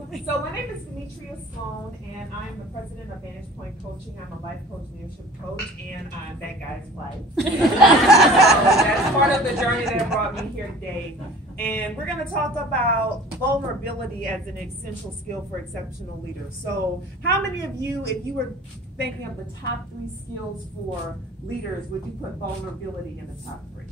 So my name is Demetria Sloan, and I'm the president of Vantage Point Coaching. I'm a life coach, leadership coach, and I'm that guy's wife. So that's part of the journey that brought me here today. And we're going to talk about vulnerability as an essential skill for exceptional leaders. So how many of you, if you were thinking of the top 3 skills for leaders, would you put vulnerability in the top 3?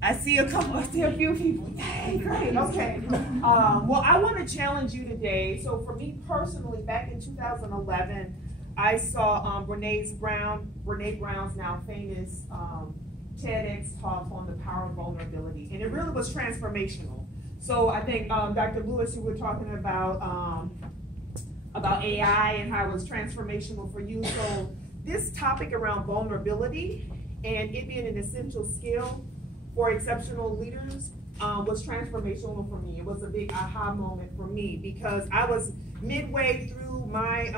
I see a few people. Hey, great, okay. Well, I want to challenge you today. So for me personally, back in 2011, I saw Brene Brown's now famous TEDx talk on the power of vulnerability, and it really was transformational. So I think Dr. Lewis, you were talking about AI and how it was transformational for you. So this topic around vulnerability and it being an essential skill for exceptional leaders was transformational for me. It was a big aha moment for me because I was midway through my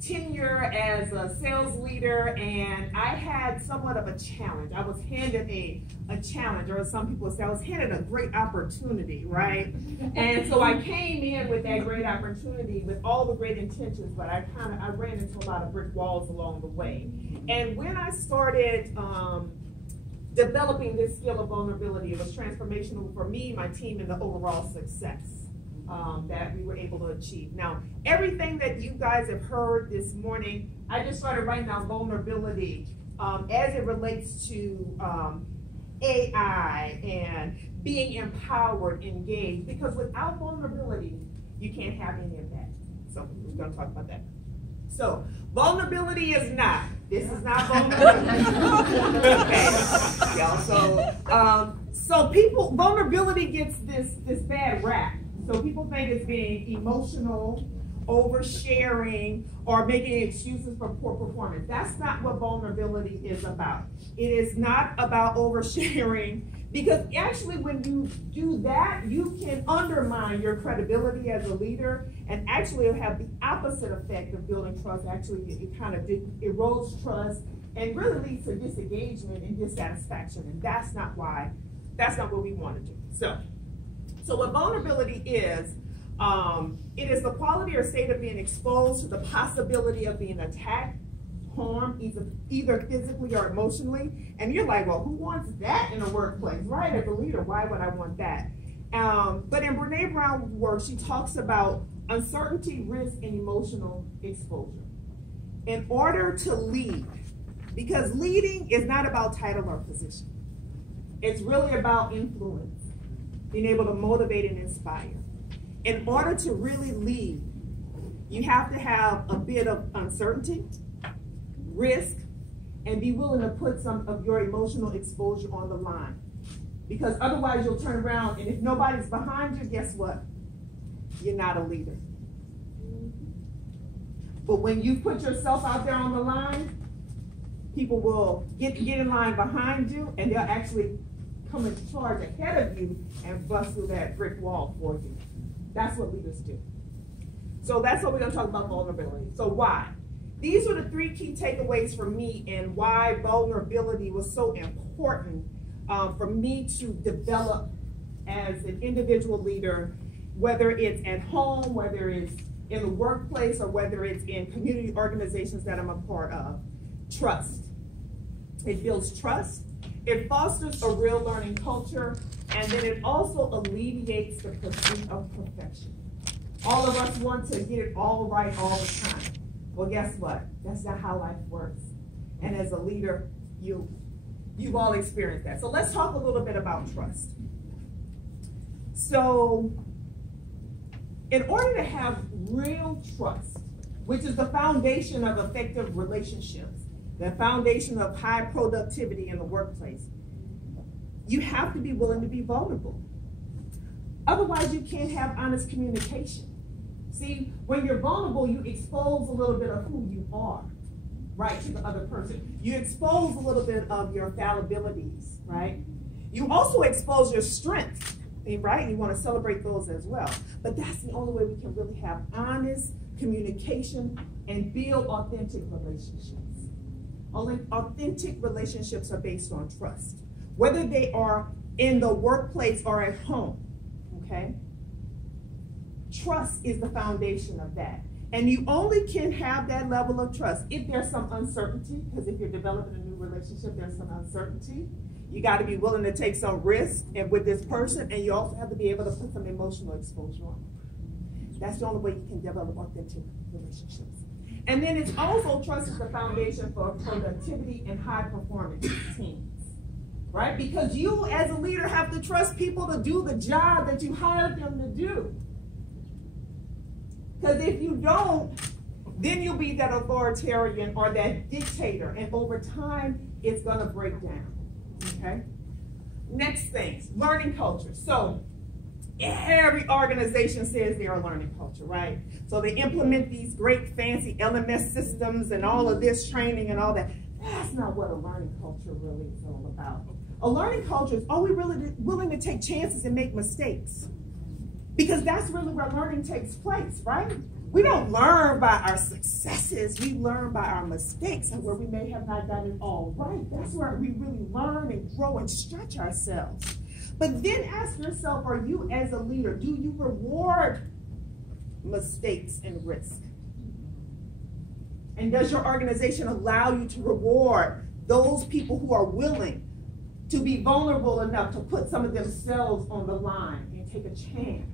tenure as a sales leader, and I had somewhat of a challenge. I was handed a challenge, or as some people say, I was handed a great opportunity, right? And so I came in with that great opportunity with all the great intentions, but I ran into a lot of brick walls along the way. And when I started developing this skill of vulnerability, it was transformational for me, my team, and the overall success that we were able to achieve. Now, everything that you guys have heard this morning, I just started writing down vulnerability as it relates to AI and being empowered, engaged, because without vulnerability, you can't have any of that. So we're going to talk about that. So vulnerability is not. This is not vulnerability. Okay, y'all. So vulnerability gets this bad rap. So people think it's being emotional, oversharing, or making excuses for poor performance. That's not what vulnerability is about. It is not about oversharing, because actually when you do that, you can undermine your credibility as a leader, and actually it'll have the opposite effect of building trust. Actually, it kind of erodes trust and really leads to disengagement and dissatisfaction, and that's not what we want to do. So what vulnerability is, it is the quality or state of being exposed to the possibility of being attacked, harmed, either physically or emotionally. And you're like, well, who wants that in a workplace, right? As a leader, why would I want that? But in Brene Brown's work, she talks about uncertainty, risk, and emotional exposure. In order to lead, because leading is not about title or position. It's really about influence, being able to motivate and inspire. In order to really lead, you have to have a bit of uncertainty, risk, and be willing to put some of your emotional exposure on the line. Because otherwise you'll turn around, and if nobody's behind you, guess what? You're not a leader. But when you put yourself out there on the line, people will get in line behind you, and they'll actually come and charge ahead of you and bust through that brick wall for you. That's what leaders do. So that's what we're going to talk about, vulnerability. So why? These are the 3 key takeaways for me and why vulnerability was so important for me to develop as an individual leader, whether it's at home, whether it's in the workplace, or whether it's in community organizations that I'm a part of. Trust. It builds trust. It fosters a real learning culture, and then it also alleviates the pursuit of perfection. All of us want to get it all right all the time. Well, guess what? That's not how life works. And as a leader, you've all experienced that. So let's talk a little bit about trust. So in order to have real trust, which is the foundation of effective relationships, the foundation of high productivity in the workplace, you have to be willing to be vulnerable. Otherwise, you can't have honest communication. See, when you're vulnerable, you expose a little bit of who you are, right, to the other person. You expose a little bit of your fallibilities, right? You also expose your strengths, right? You want to celebrate those as well. But that's the only way we can really have honest communication and build authentic relationships. Authentic relationships are based on trust, whether they are in the workplace or at home. okay? Trust is the foundation of that. And you only can have that level of trust if there's some uncertainty, because if you're developing a new relationship, there's some uncertainty. You got to be willing to take some risk with this person, and you also have to be able to put some emotional exposure on it. That's the only way you can develop authentic relationships. And then it's also trust is the foundation for productivity and high performance teams, right? Because you as a leader have to trust people to do the job that you hired them to do. Because if you don't, then you'll be that authoritarian or that dictator, and over time, it's going to break down, okay? Next thing, learning culture. So every organization says they're a learning culture, right? So they implement these great fancy LMS systems and all of this training and all that. That's not what a learning culture really is all about. A learning culture is, are we really willing to take chances and make mistakes? Because that's really where learning takes place, right? We don't learn by our successes. We learn by our mistakes and where we may have not gotten it all right. That's where we really learn and grow and stretch ourselves. But then ask yourself, are you as a leader, do you reward mistakes and risk? And does your organization allow you to reward those people who are willing to be vulnerable enough to put some of themselves on the line and take a chance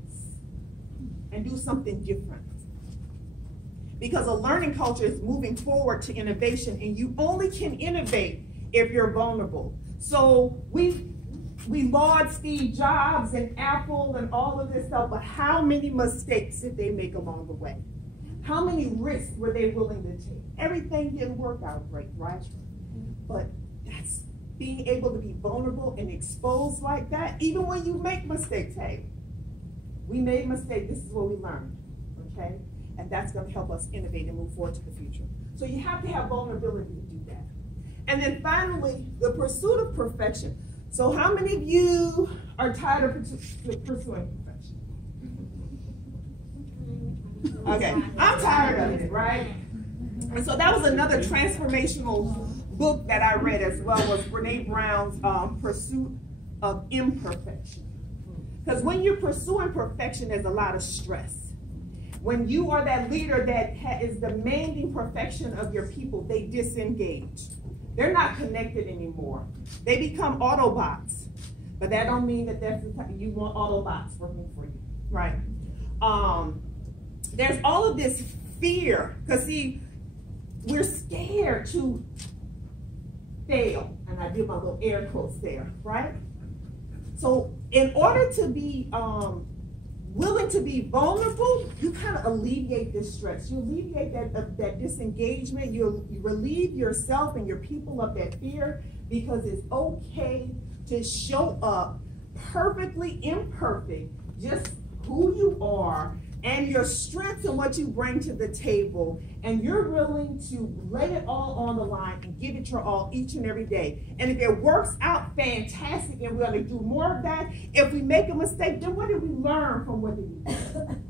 and do something different? Because a learning culture is moving forward to innovation, and you only can innovate if you're vulnerable. So we laud Steve Jobs and Apple and all of this stuff, but how many mistakes did they make along the way? How many risks were they willing to take? Everything didn't work out great, right? But that's being able to be vulnerable and exposed like that, even when you make mistakes. Hey, we made mistakes, this is what we learned, okay? And that's going to help us innovate and move forward to the future. So you have to have vulnerability to do that. And then finally, the pursuit of perfection. So how many of you are tired of pursuing perfection? Okay, I'm tired of it, right? And so that was another transformational book that I read as well, was Brene Brown's Pursuit of Imperfection. Because when you're pursuing perfection, there's a lot of stress. When you are that leader that is demanding perfection of your people, they disengage. They're not connected anymore. They become Autobots. But that don't mean that that's the time you want Autobots working for you, right? There's all of this fear. Because see, we're scared to fail. And I did my little air quotes there, right? So in order to be willing to be vulnerable, you kind of alleviate this stress. You alleviate that disengagement. You relieve yourself and your people of that fear, because it's okay to show up perfectly imperfect, just who you are and your strengths and what you bring to the table, and you're willing to lay it all on the line and give it your all each and every day. And if it works out, fantastic, and we're going to do more of that. If we make a mistake, then what did we learn from what did we do?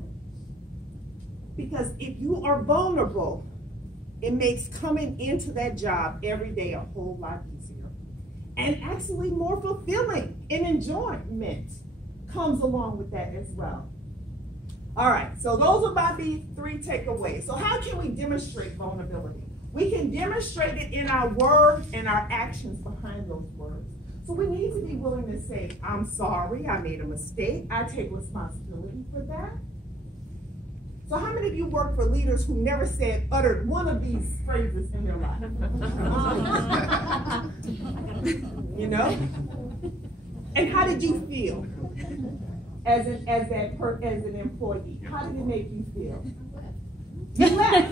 Because if you are vulnerable, it makes coming into that job every day a whole lot easier. And actually more fulfilling, and enjoyment comes along with that as well. All right, so those are about the 3 takeaways. So how can we demonstrate vulnerability? We can demonstrate it in our words and our actions behind those words. So we need to be willing to say, I'm sorry, I made a mistake. I take responsibility for that. So how many of you work for leaders who never uttered one of these phrases in their life? You know? And how did you feel? As an employee, how did it make you feel? You left,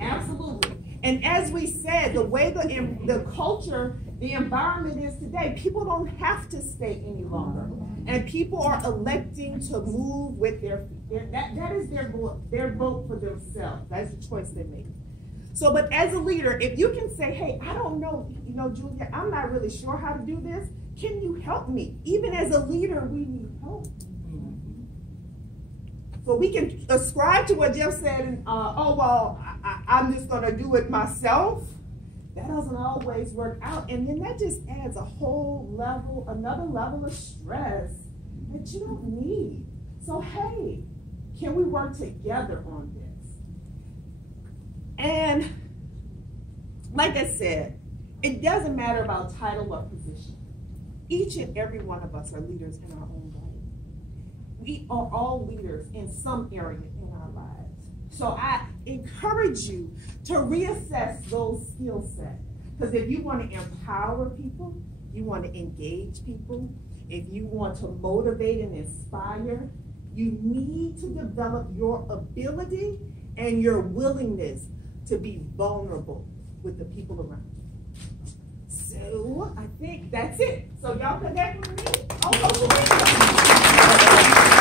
absolutely. And as we said, the way the culture, the environment is today, people don't have to stay any longer, and people are electing to move with their feet. That is their vote for themselves. That's the choice they make. So, but as a leader, if you can say, hey, I don't know, Julia, I'm not really sure how to do this. Can you help me? Even as a leader, we need help. So we can ascribe to what Jeff said, I'm just going to do it myself. That doesn't always work out. And then that just adds another level of stress that you don't need. So, hey, can we work together on this? And like I said, it doesn't matter about title or position. Each and every one of us are leaders in our own way. We are all leaders in some area in our lives. So I encourage you to reassess those skill sets. Because if you want to empower people, you want to engage people, if you want to motivate and inspire, you need to develop your ability and your willingness to be vulnerable with the people around you. So I think that's it. So y'all connect with me on social media.